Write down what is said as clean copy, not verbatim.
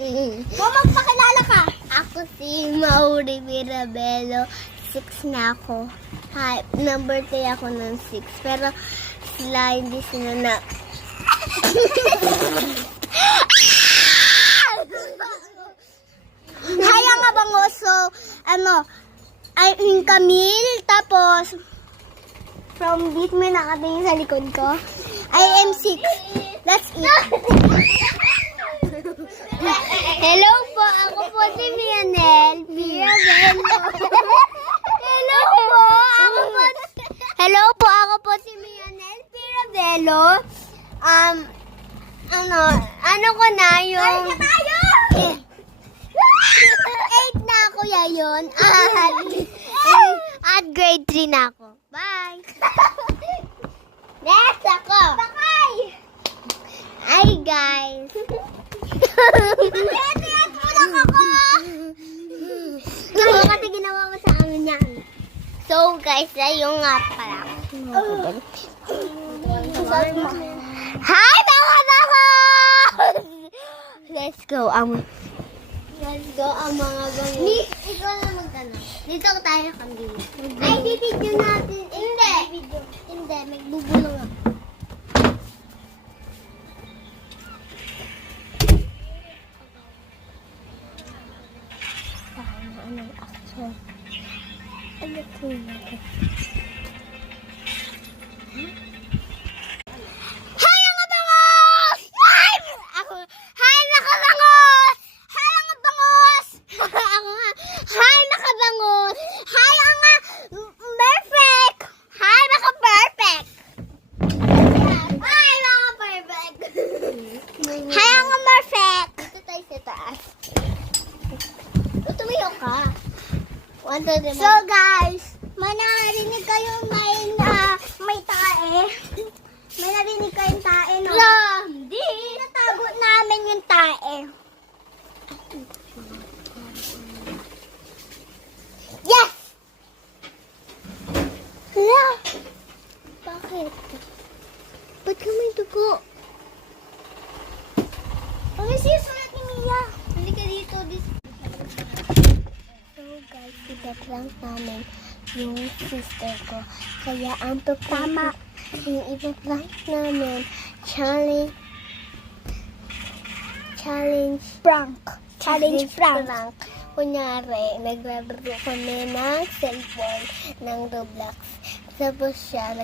Magpakilala ka. Ako si Mauri Mirabelo. 6 na ako. Hi, number 3 ako ng 6. Pero sila hindi sila na... Hi, ang abango. So, I'm Camille. Tapos, from beat mo nakatingin sa likod ko. I am 6. That's it. Hello po, ako po si Mianel Mirabelo. Hello po, ako po si Mianel Mirabelo. Ano ko na yung... Ay, tayo! 8 na ako yayon. At grade 3 na ako. Bye! Next ako! Sakay! Hi guys! Let's lang ako! Ito kasi ginawa mo sa amin yan. So guys, ayun nga pala. Hi mga bakos! Let's go. Let's go ang mga bangus. Ikaw na magtanong. Dito tayo kami. Ay, bibidyo natin. Hindi. Hindi, magbubulong ako. Anong action? Ano ito natin? Hi, mga bangos! Hi! Ako. Hi, nakabangos! Hi, mga bangos! Ako nga. Hi, nakabangos! Hi, mga perfect! Hi, mga perfect! Hi, mga perfect! Hi, mga perfect! Dito tayo sa taas. Tumayo ka. So guys, may narinig kayong may tae. May narinig kayong tae, no? Hindi. Natago namin yung tae. Yes! Hala. Bakit? Ba't ka may dugo? Ano siya sulat ni Mia? Hindi ka dito. So guys, ipaprank namin yung sister ko. Kaya ang tama yung ipaprank namin, challenge Prank. Challenge prank. Kunyari, naglalaro kami ng cellphone ng Roblox. Tapos siya,